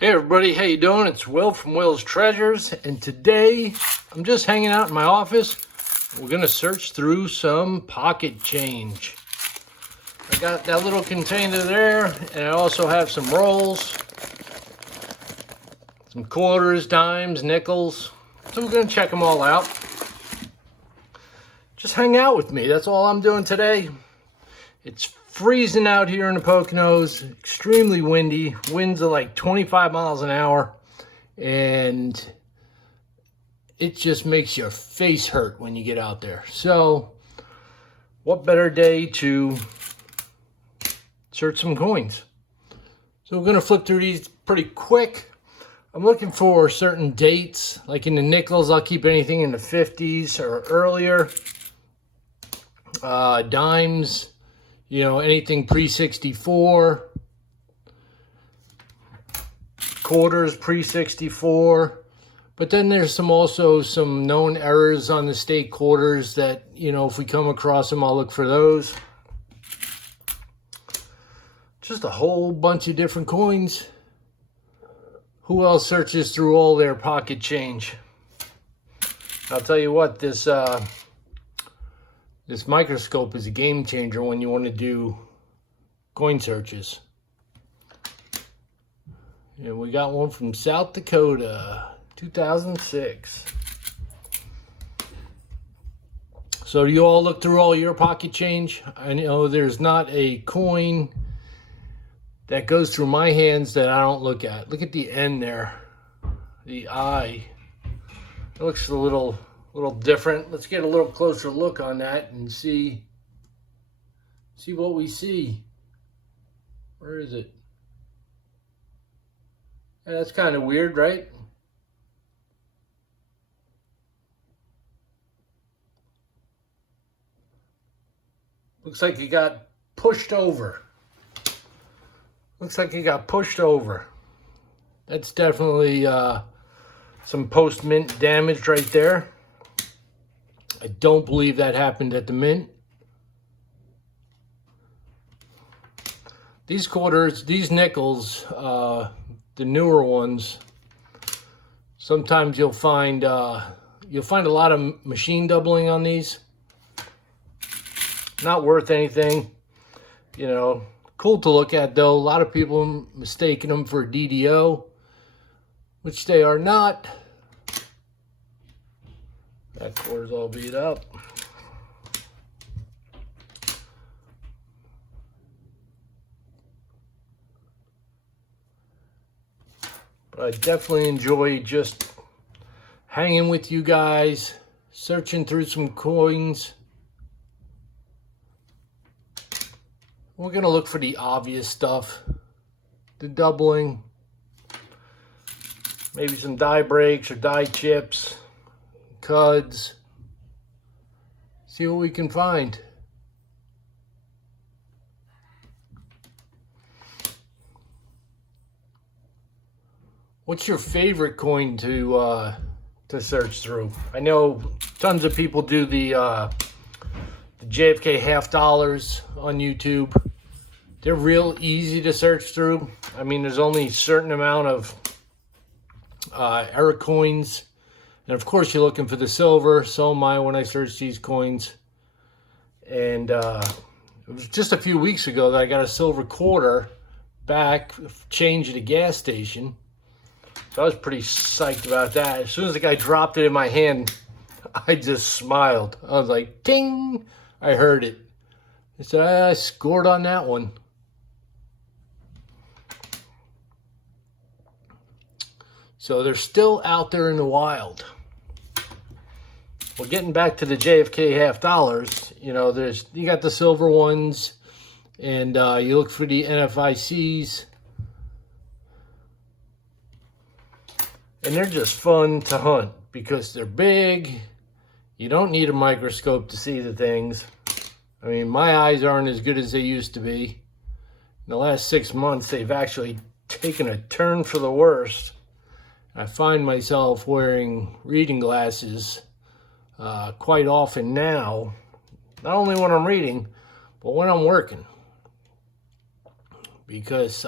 Hey everybody, how you doing? It's Will from WillsTreasures, and today I'm just hanging out in my office. We're gonna search through some pocket change. I got that little container there, and I also have some rolls, some quarters, dimes, nickels. So we're gonna check them all out. Just hang out with me, that's all I'm doing today. It's freezing out here in the Poconos, extremely windy. Winds are like 25 miles an hour, and it just makes your face hurt when you get out there. So what better day to search some coins? So we're gonna flip through these pretty quick. I'm looking for certain dates, like in the nickels, I'll keep anything in the 50s or earlier. Dimes, you know, anything pre-64, quarters pre-64, but then there's also some known errors on the state quarters that, you know, if we come across them, I'll look for those. Just a whole bunch of different coins. Who else searches through all their pocket change? I'll tell you what, this microscope is a game changer when you want to do coin searches. And we got one from South Dakota, 2006. So do you all look through all your pocket change? I know there's not a coin that goes through my hands that I don't look at. Look at the end there, the eye. It looks a little different. Let's get a little closer look on that and see what we see. Where is it? Yeah, that's kind of weird, right? Looks like it got pushed over. Looks like it got pushed over. That's definitely some post-mint damage right there. I don't believe that happened at the mint. These quarters, these nickels, the newer ones, sometimes you'll find a lot of machine doubling on these. Not worth anything, you know. Cool to look at though. A lot of people mistaking them for DDO, which they are not. That quarter's all beat up. But I definitely enjoy just hanging with you guys, searching through some coins. We're gonna look for the obvious stuff, the doubling, maybe some die breaks or die chips, cuds. See what we can find. What's your favorite coin to search through? I know tons of people do the Jfk Half Dollars on YouTube. They're real easy to search through. I mean, there's only a certain amount of error coins. And of course, you're looking for the silver. So am I when I search these coins. And it was just a few weeks ago that I got a silver quarter back, changed at a gas station. So I was pretty psyched about that. As soon as the guy dropped it in my hand, I just smiled. I was like, ding! I heard it. I said, I scored on that one. So they're still out there in the wild. Well, getting back to the Jfk Half Dollars, you know, you got the silver ones, and you look for the NFICs, and they're just fun to hunt because they're big. You don't need a microscope to see the things. I mean, my eyes aren't as good as they used to be. In the last 6 months, they've actually taken a turn for the worst. I find myself wearing reading glasses quite often now, not only when I'm reading, but when I'm working. Because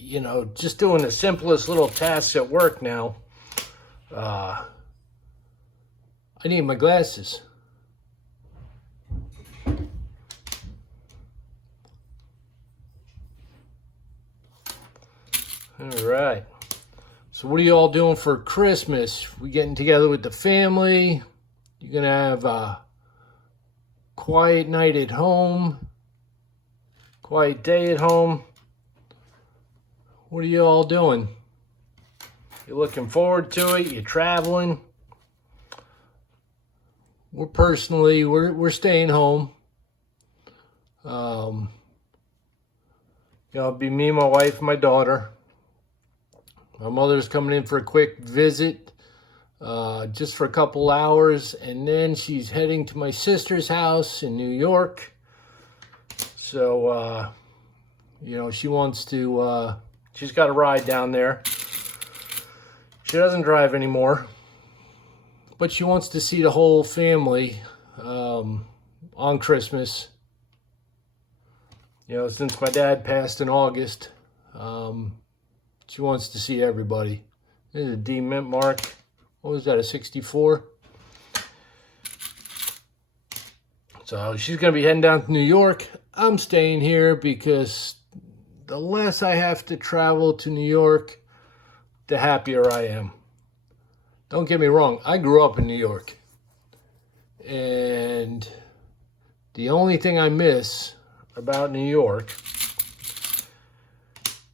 you know, just doing the simplest little tasks at work now. I need my glasses. All right. So what are you all doing for Christmas? We getting together with the family? You're going to have a quiet night at home? Quiet day at home? What are you all doing? You're looking forward to it? You're traveling? We're staying home. You know, it'll be me, my wife, and my daughter. My mother's coming in for a quick visit, just for a couple hours, and then she's heading to my sister's house in New York. So, you know, she wants to, she's got a ride down there. She doesn't drive anymore, but she wants to see the whole family on Christmas. You know, since my dad passed in August, she wants to see everybody. This is a D Mint mark. What was that, a 64? So she's going to be heading down to New York. I'm staying here because the less I have to travel to New York, the happier I am. Don't get me wrong, I grew up in New York. And the only thing I miss about New York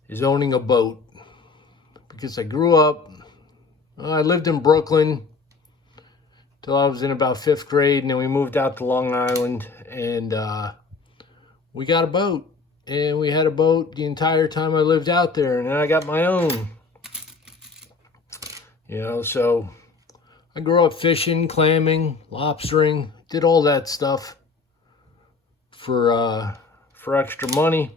is owning a boat. Because I grew up, I lived in Brooklyn till I was in about 5th grade, and then we moved out to Long Island, and we got a boat. And we had a boat the entire time I lived out there, and then I got my own. You know, so I grew up fishing, clamming, lobstering, did all that stuff for extra money,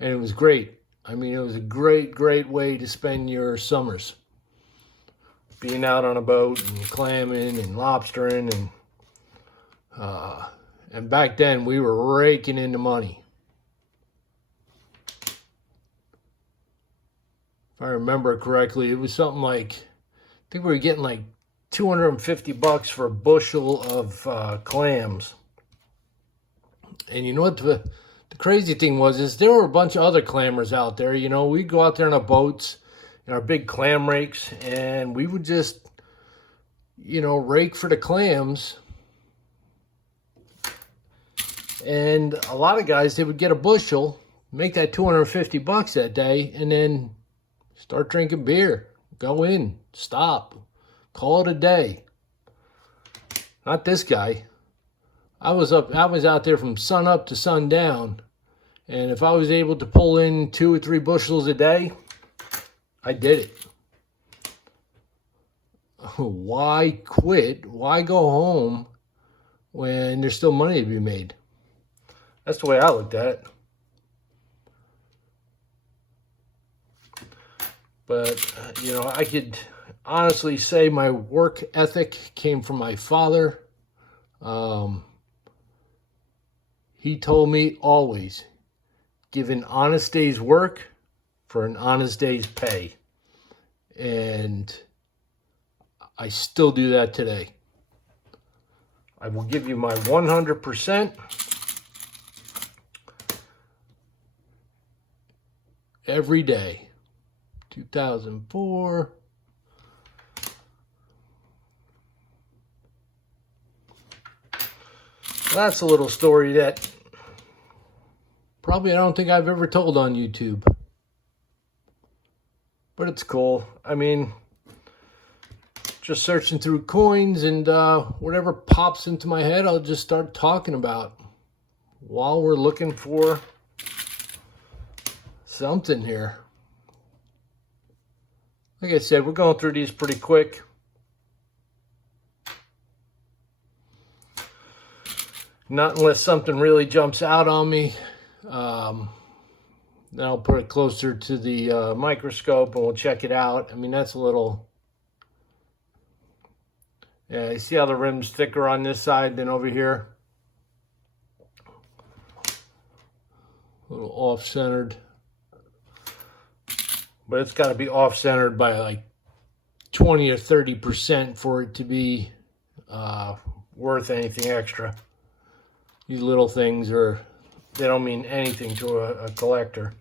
and it was great. I mean, it was a great way to spend your summers. Being out on a boat and clamming and lobstering, and back then we were raking in the money. If I remember correctly, it was something like, I think we were getting like $250 for a bushel of clams. And you know what the crazy thing was, is there were a bunch of other clammers out there. You know, we'd go out there on our boats and our big clam rakes, and we would just, you know, rake for the clams. And a lot of guys, they would get a bushel, make that $250 that day, and then start drinking beer. Go in, stop, call it a day. Not this guy. I was out there from sun up to sundown, and if I was able to pull in 2 or 3 bushels a day, I did it. Why quit? Why go home when there's still money to be made? That's the way I looked at it. But, you know, I could honestly say my work ethic came from my father. He told me always, give an honest day's work for an honest day's pay. And I still do that today. I will give you my 100% every day. 2004. That's a little story that probably I don't think I've ever told on YouTube. But it's cool. I mean, just searching through coins, and whatever pops into my head, I'll just start talking about while we're looking for something here. Like I said, we're going through these pretty quick. Not unless something really jumps out on me. Then I'll put it closer to the microscope and we'll check it out. I mean, that's a little... Yeah, you see how the rim's thicker on this side than over here? A little off-centered. but it's got to be off-centered by like 20 or 30% for it to be worth anything extra. These little things they don't mean anything to a collector.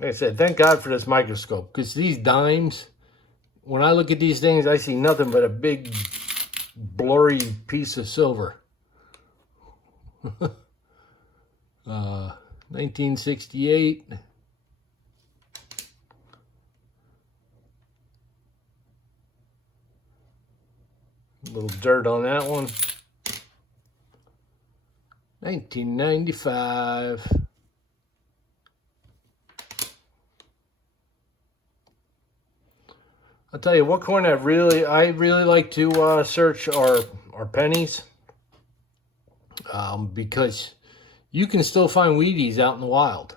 Like I said, thank God for this microscope, because these dimes, when I look at these things, I see nothing but a big blurry piece of silver. 1968. A little dirt on that one. 1995. I'll tell you what coin I really like to search are pennies, because you can still find Wheaties out in the wild.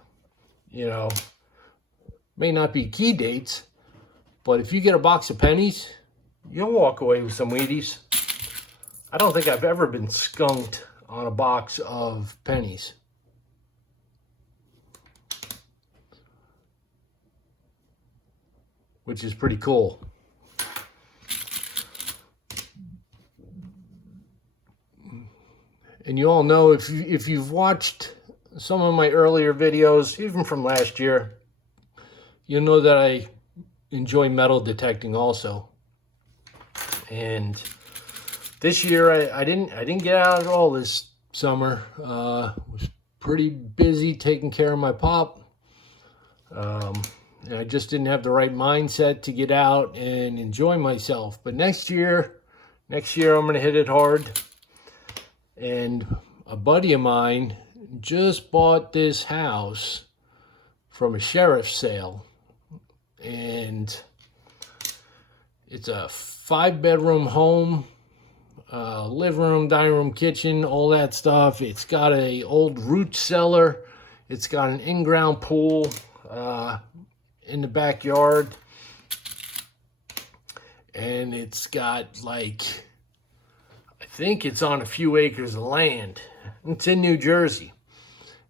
You know, may not be key dates, but if you get a box of pennies, you'll walk away with some Wheaties. I don't think I've ever been skunked on a box of pennies. Which is pretty cool. And you all know, if you've watched some of my earlier videos, even from last year, you know that I enjoy metal detecting also. And this year I didn't get out at all this summer. Was pretty busy taking care of my pop. And I just didn't have the right mindset to get out and enjoy myself. But next year I'm going to hit it hard. And a buddy of mine just bought this house from a sheriff's sale. And it's a 5-bedroom home, living room, dining room, kitchen, all that stuff. It's got a old root cellar. It's got an in-ground pool in the backyard. And it's got like, I think it's on a few acres of land. It's in New Jersey.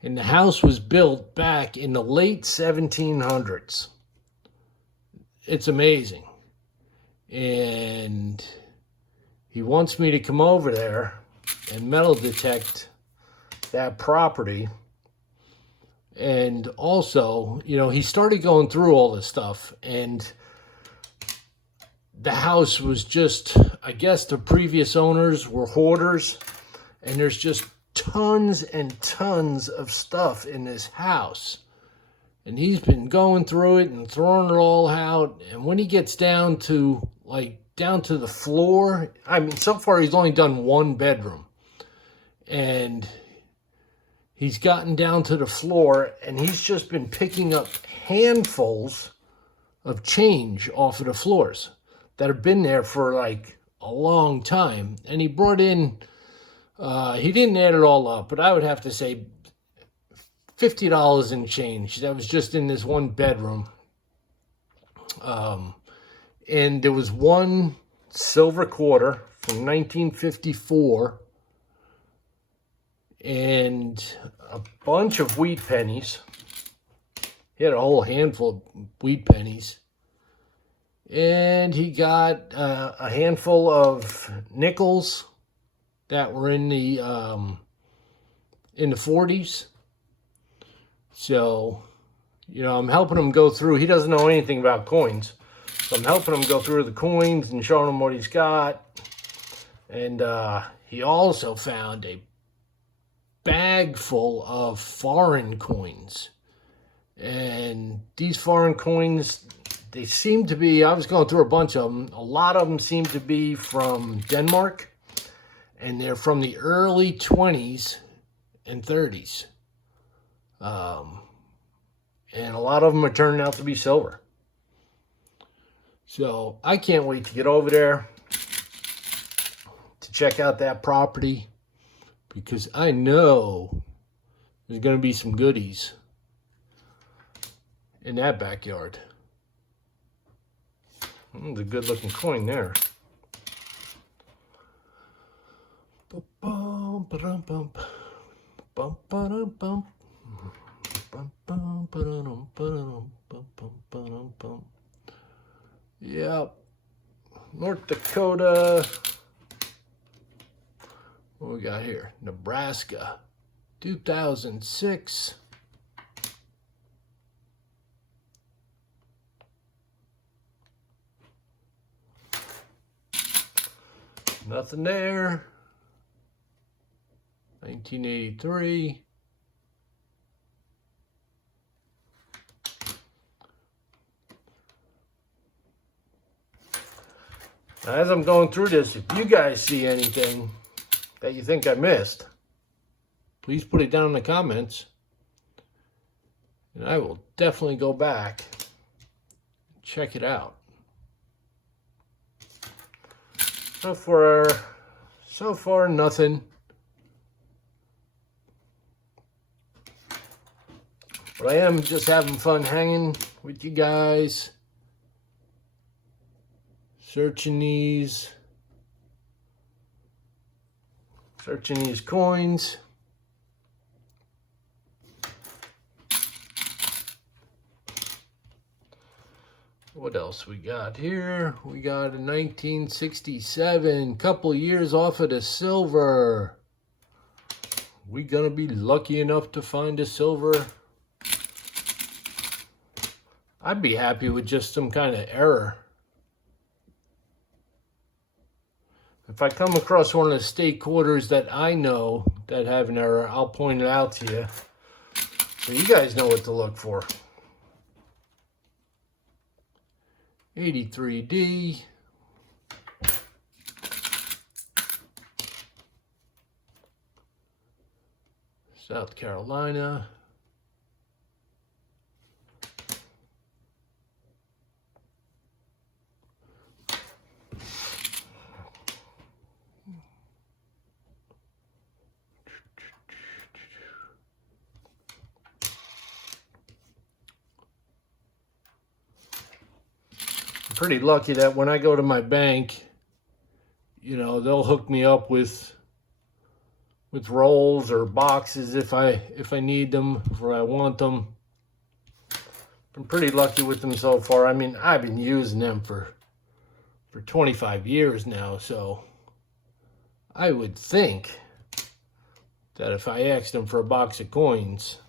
And the house was built back in the late 1700s. It's amazing. And he wants me to come over there and metal detect that property. And also, you know, he started going through all this stuff, and the house was just, I guess the previous owners were hoarders, and there's just tons and tons of stuff in this house. And he's been going through it and throwing it all out. And when he gets down to the floor, I mean, so far he's only done 1 bedroom. And he's gotten down to the floor, and he's just been picking up handfuls of change off of the floors that have been there for like a long time. And he brought in, he didn't add it all up, but I would have to say $50 in change. That was just in this 1 bedroom. And there was 1 silver quarter from 1954 and a bunch of wheat pennies. He had a whole handful of wheat pennies. And he got a handful of nickels that were in the 40s. So, you know, I'm helping him go through. He doesn't know anything about coins. So I'm helping him go through the coins and showing him what he's got. And he also found a bag full of foreign coins. And these foreign coins, they seem to be, I was going through a bunch of them. A lot of them seem to be from Denmark. And they're from the early 20s and 30s. And a lot of them are turning out to be silver. So I can't wait to get over there to check out that property, because I know there's going to be some goodies in that backyard. It's a good looking coin there. Bum, ba-dum, bum. Bum, bum, ba-dum, ba-dum, bum, bum, ba-dum, bum. Yep. North Dakota. What we got here? Nebraska. 2006. Nothing there. 1983. Now, as I'm going through this, if you guys see anything that you think I missed, please put it down in the comments. And I will definitely go back and check it out. So far, nothing. But I am just having fun hanging with you guys, searching these coins. What else we got here? We got a 1967, couple years off of the silver. We gonna be lucky enough to find a silver? I'd be happy with just some kind of error. If I come across one of the state quarters that I know that have an error, I'll point it out to you. So you guys know what to look for. 83D. South Carolina. Pretty lucky that when I go to my bank, you know, they'll hook me up with rolls or boxes if I need them or I want them. I'm pretty lucky with them so far. I mean, I've been using them for 25 years now, so I would think that if I asked them for a box of coins,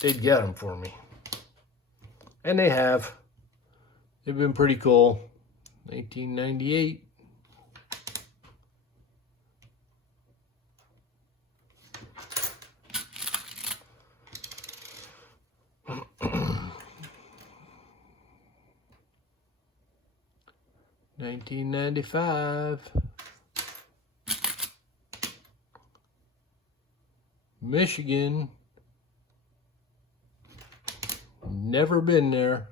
they'd get them for me. And they have. They've been pretty cool. 1998. $19.95. Michigan. Never been there.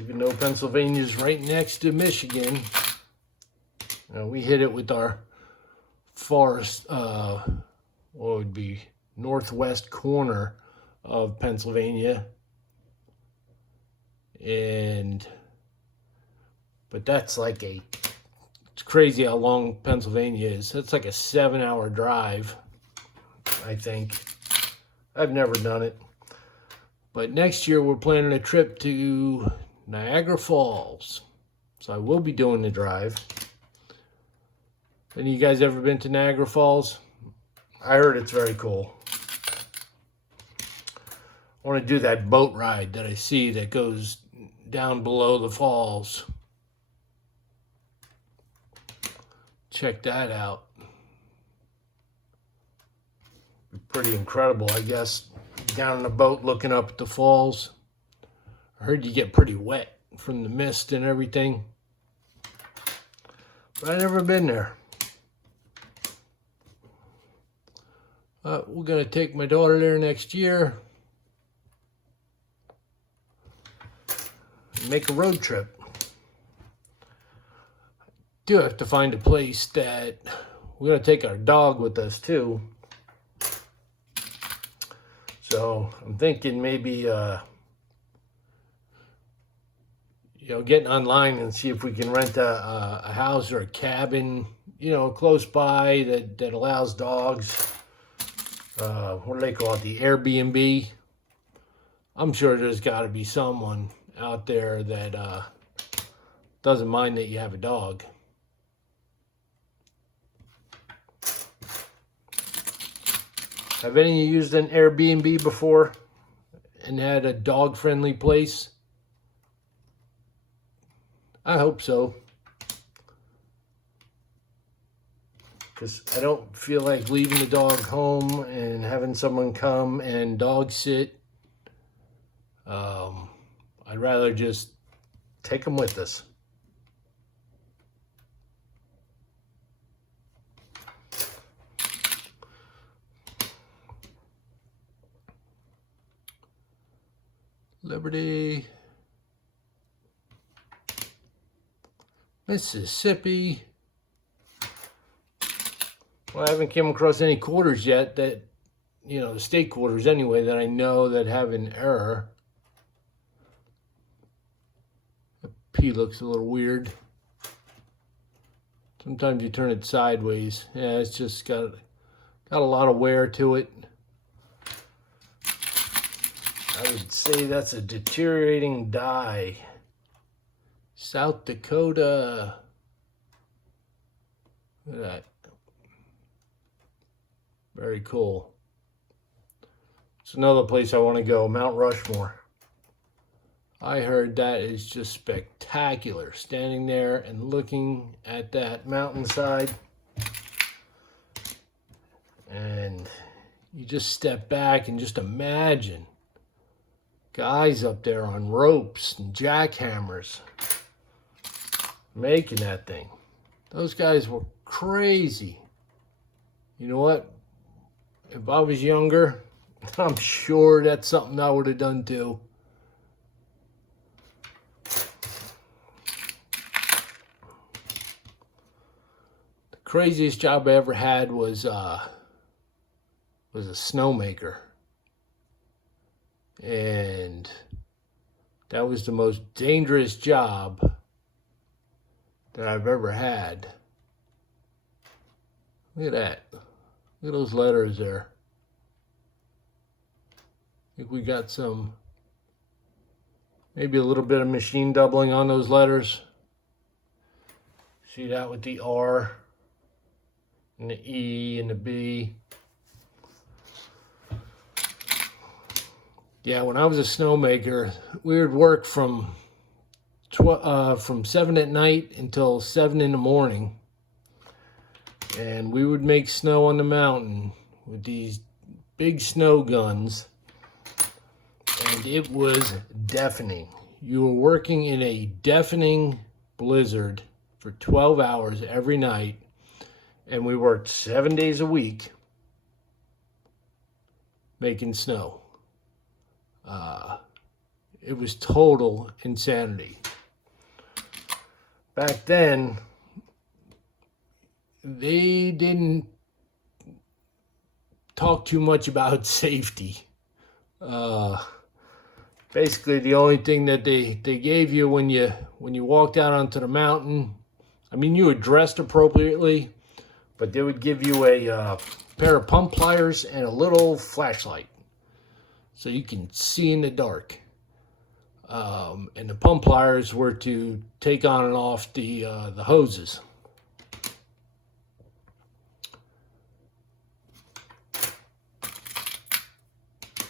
Even though Pennsylvania's right next to Michigan, we hit it with our forest, what would be northwest corner of Pennsylvania. But that's like it's crazy how long Pennsylvania is. That's like a 7-hour drive, I think. I've never done it. But next year we're planning a trip to Niagara Falls. So I will be doing the drive. Any of you guys ever been to Niagara Falls? I heard it's very cool. I want to do that boat ride that I see that goes down below the falls. Check that out. Pretty incredible, I guess. Down in a boat looking up at the falls. I heard you get pretty wet from the mist and everything. But I've never been there. We're going to take my daughter there next year. Make a road trip. Do have to find a place that we're going to take our dog with us too. So I'm thinking maybe, getting online and see if we can rent a house or a cabin, you know, close by that allows dogs, what do they call it, the Airbnb. I'm sure there's got to be someone out there that doesn't mind that you have a dog. Have any of you used an Airbnb before and had a dog-friendly place? I hope so. Because I don't feel like leaving the dog home and having someone come and dog sit. I'd rather just take them with us. Liberty, Mississippi. Well, I haven't come across any quarters yet that, you know, the state quarters anyway, that I know that have an error. The P looks a little weird. Sometimes you turn it sideways. Yeah, it's just got a lot of wear to it. I would say that's a deteriorating dye. South Dakota. Look at that. Very cool. It's another place I want to go, Mount Rushmore. I heard that is just spectacular, standing there and looking at that mountainside. And you just step back and just imagine guys up there on ropes and jackhammers making that thing. Those guys were crazy. You know what? If I was younger, I'm sure that's something I would have done too. The craziest job I ever had was a snowmaker. And that was the most dangerous job that I've ever had. Look at that. Look at those letters there. I think we got some, maybe a little bit of machine doubling on those letters. See that with the R and the E and the B. Yeah, when I was a snowmaker, we would work from 7 at night until 7 in the morning. And we would make snow on the mountain with these big snow guns. And it was deafening. You were working in a deafening blizzard for 12 hours every night. And we worked 7 days a week making snow. It was total insanity. Back then, they didn't talk too much about safety. Basically, the only thing that they gave you when you walked out onto the mountain, I mean, you were dressed appropriately, but they would give you a pair of pump pliers and a little flashlight, so you can see in the dark. And the pump pliers were to take on and off the hoses.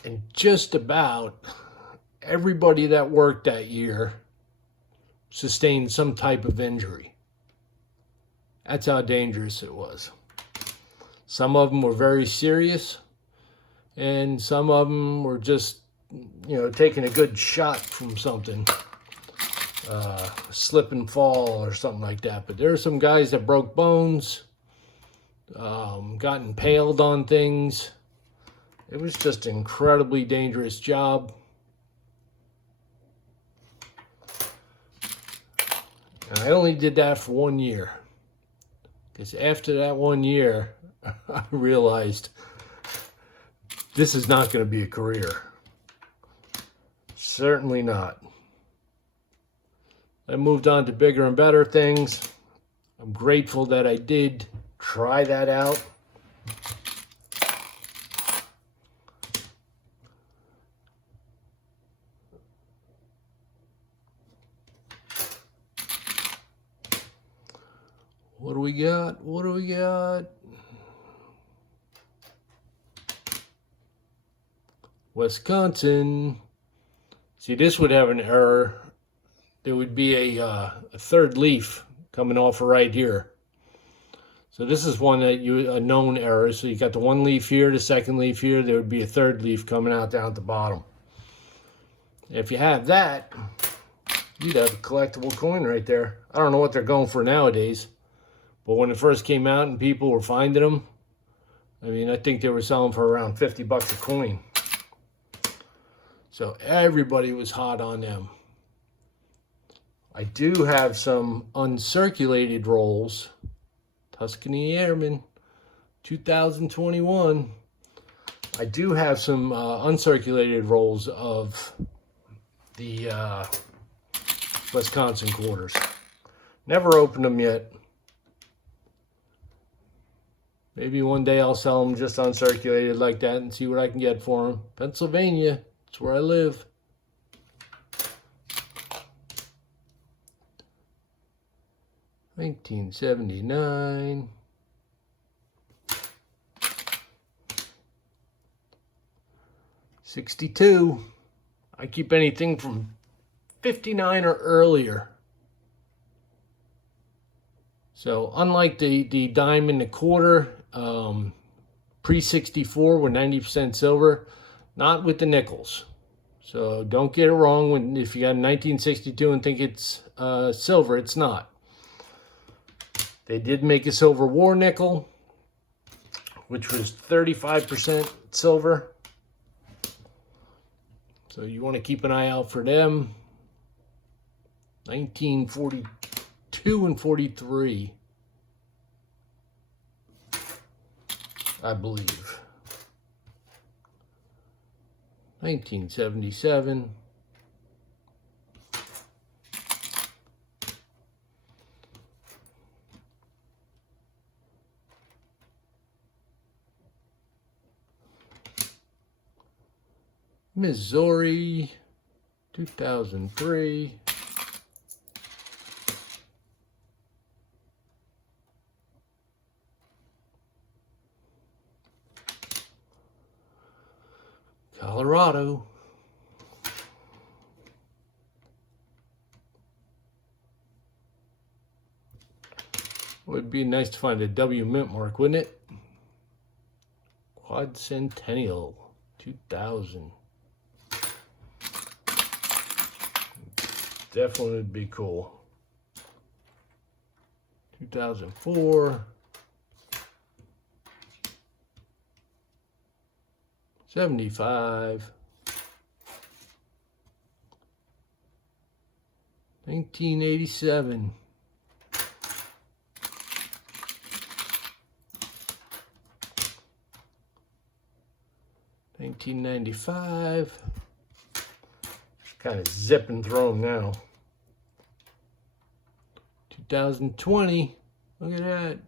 And just about everybody that worked that year sustained some type of injury. That's how dangerous it was. Some of them were very serious, and some of them were just, you know, taking a good shot from something, slip and fall or something like that. But there are some guys that broke bones, got impaled on things. It was just an incredibly dangerous job. And I only did that for 1 year, because after that 1 year, I realized this is not going to be a career. Certainly not. I moved on to bigger and better things. I'm grateful that I did try that out. What do we got? What do we got? Wisconsin. See, this would have an error. There would be a third leaf coming off right here. So this is one that a known error. So you got the one leaf here, the second leaf here. There would be a third leaf coming out down at the bottom. If you have that, you'd have a collectible coin right there. I don't know what they're going for nowadays, but when it first came out and people were finding them, I mean, I think they were selling for around 50 bucks a coin. So everybody was hot on them. I do have some uncirculated rolls. Tuscany Airmen, 2021. I do have some uncirculated rolls of the Wisconsin quarters. Never opened them yet. Maybe one day I'll sell them just uncirculated like that and see what I can get for them. Pennsylvania, that's where I live. $19.79. $62. I keep anything from $59 or earlier. So unlike the dime and the quarter, pre-64 with 90% silver, not with the nickels. So don't get it wrong if you got a 1962 and think it's silver, it's not. They did make a silver war nickel, which was 35% silver. So you want to keep an eye out for them. 1942 and 43, I believe. 1977. Missouri, 2003. Colorado. Would be nice to find a W mint mark, wouldn't it? Quadcentennial, 2000. Definitely would be cool. 2004. 75. 1987. 1995. Kind of zipping through them now. 2020. Look at that.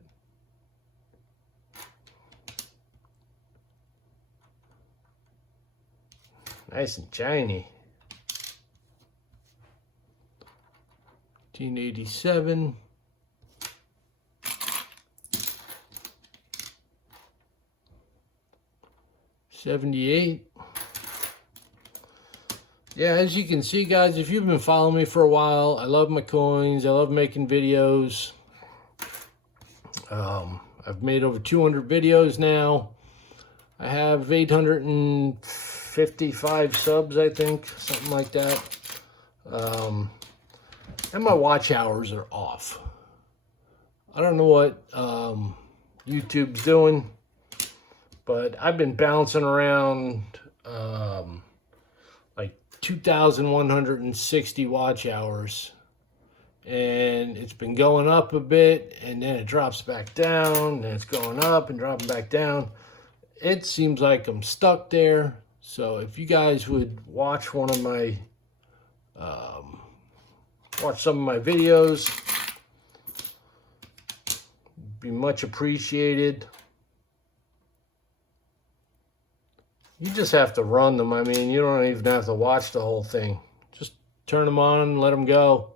Nice and shiny. 1987. 78. Yeah, as you can see, guys, if you've been following me for a while, I love my coins. I love making videos. I've made over 200 videos now. I have 855 subs, I think, something like that. And my watch hours are off. I don't know what YouTube's doing, but I've been bouncing around like 2,160 watch hours, and it's been going up a bit, and then it drops back down, and it's going up and dropping back down. It seems like I'm stuck there. So if you guys would watch one of my watch some of my videos, Be much appreciated. You just have to run them. I mean, you don't even have to watch the whole thing. Just turn them on and let them go.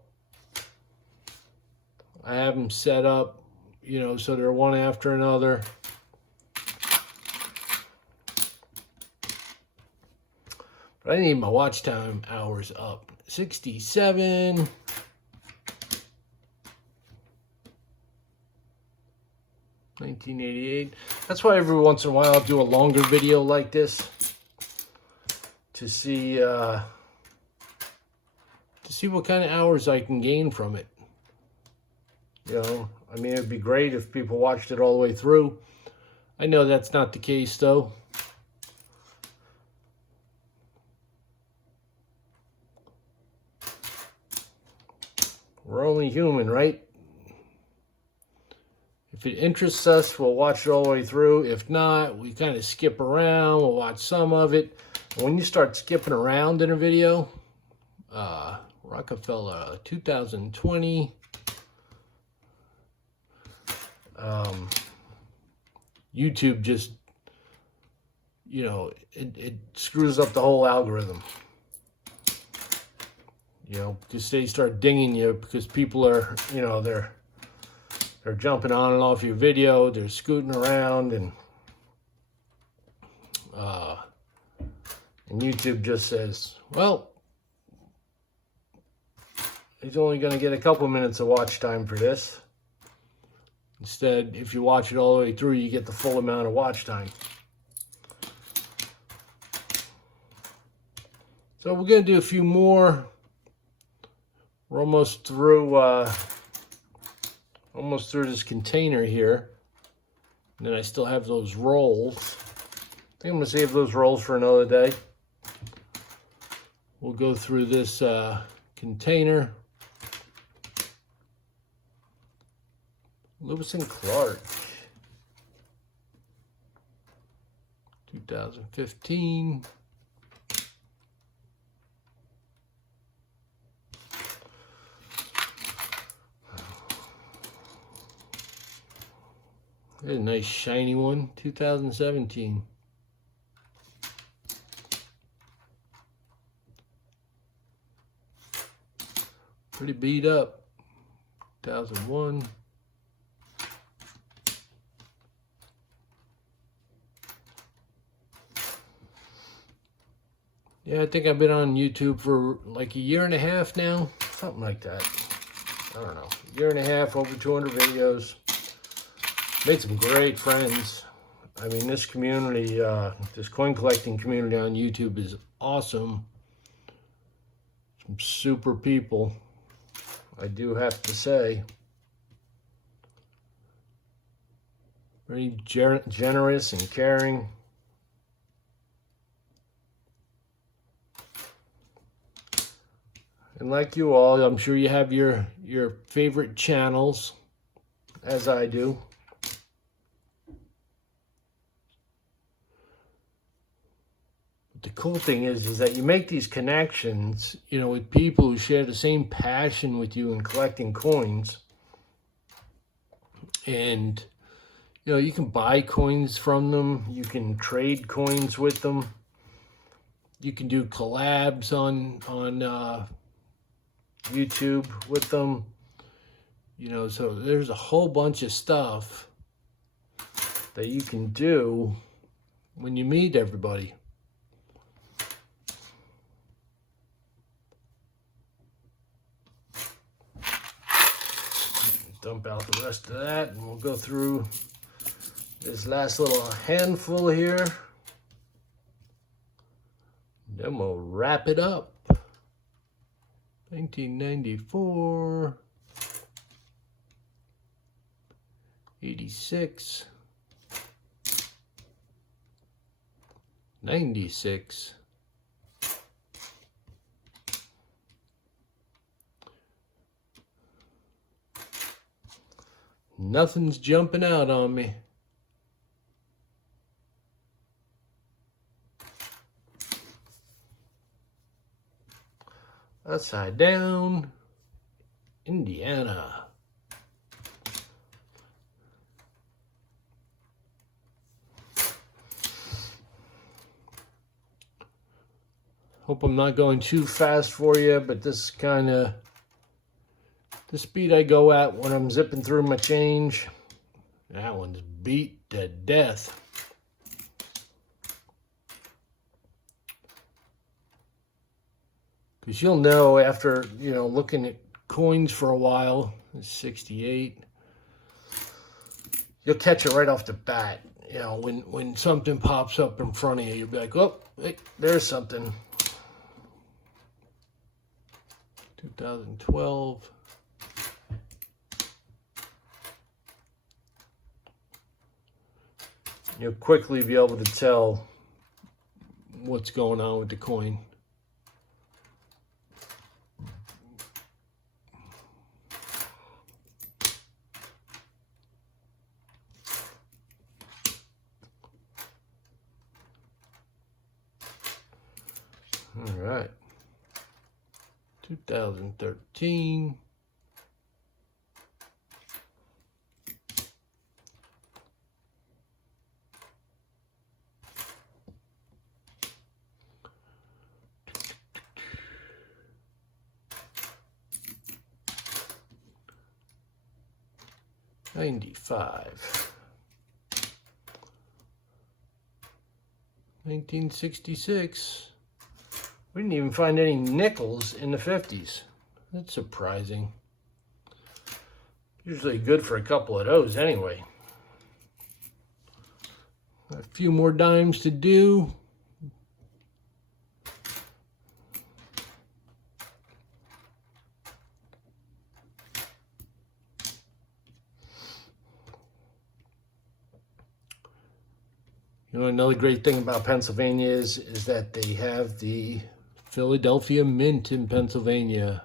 I have them set up, you know, so they're one after another. But I need my watch time hours up. 67. $19.88. That's why every once in a while I'll do a longer video like this to see what kind of hours I can gain from it. You know, I mean, it'd be great if people watched it all the way through. I know that's not the case though. We're only human, right? If it interests us, we'll watch it all the way through. If not, we kind of skip around. We'll watch some of it. And when you start skipping around in a video, Rockefeller 2020, YouTube just, you know, it screws up the whole algorithm. You know, because they start dinging you because people are, you know, they're jumping on and off your video, they're scooting around, and YouTube just says, well, he's only going to get a couple minutes of watch time for this. Instead, if you watch it all the way through, you get the full amount of watch time. So we're going to do a few more. We're almost through this container here. And then I still have those rolls. I think I'm going to save those rolls for another day. We'll go through this container. Lewis and Clark, 2015. There's a nice shiny one, 2017. Pretty beat up, 2001. Yeah, I think I've been on YouTube for like a year and a half now, something like that. I don't know, a year and a half, over 200 videos. Made some great friends. I mean, this community, this coin collecting community on YouTube is awesome. Some super people, I do have to say. Very generous and caring. And like you all, I'm sure you have your favorite channels, as I do. The cool thing is that you make these connections, you know, with people who share the same passion with you in collecting coins. And, you know, you can buy coins from them. You can trade coins with them. You can do collabs on YouTube with them. You know, so there's a whole bunch of stuff that you can do when you meet everybody. Dump out the rest of that, and we'll go through this last little handful here. Then we'll wrap it up. 1994, 86, 96, nothing's jumping out on me. Upside down, Indiana. Hope I'm not going too fast for you, but this is kind of the speed I go at when I'm zipping through my change. That one's beat to death. Because you'll know after, you know, looking at coins for a while, it's 68. You'll catch it right off the bat. You know, when something pops up in front of you, you'll be like, oh, hey, there's something. 2012. You'll quickly be able to tell what's going on with the coin. All right, 2013. '95. 1966. We didn't even find any nickels in the 50s. That's surprising. Usually good for a couple of those anyway. A few more dimes to do. You know, another great thing about Pennsylvania is that they have the Philadelphia Mint in Pennsylvania.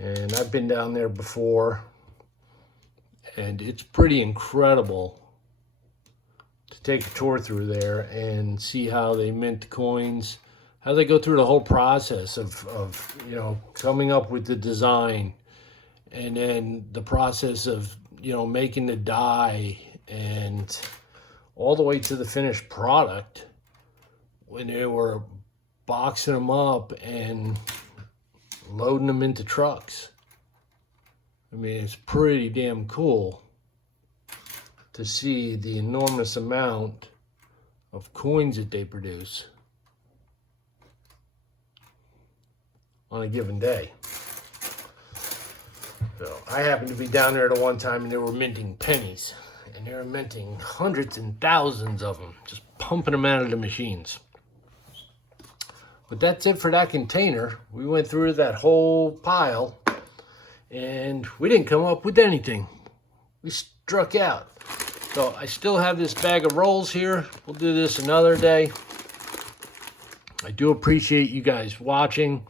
And I've been down there before. And it's pretty incredible to take a tour through there and see how they mint coins. How they go through the whole process of you know, coming up with the design. And then the process of, you know, making the die and all the way to the finished product when they were boxing them up and loading them into trucks. I mean, it's pretty damn cool to see the enormous amount of coins that they produce on a given day. So I happened to be down there at one time and they were minting pennies. And they were minting hundreds and thousands of them, just pumping them out of the machines. But that's it for that container. We went through that whole pile, and we didn't come up with anything. We struck out. So I still have this bag of rolls here. We'll do this another day. I do appreciate you guys watching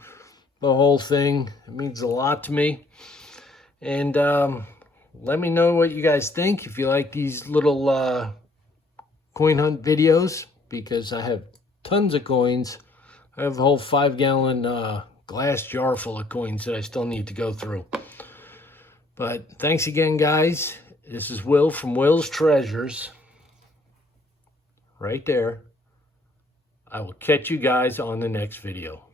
the whole thing. It means a lot to me. And let me know what you guys think, if you like these little coin hunt videos, because I have tons of coins. I have a whole 5-gallon glass jar full of coins that I still need to go through. But thanks again, guys. This is Will from WillsTreasures. Right there. I will catch you guys on the next video.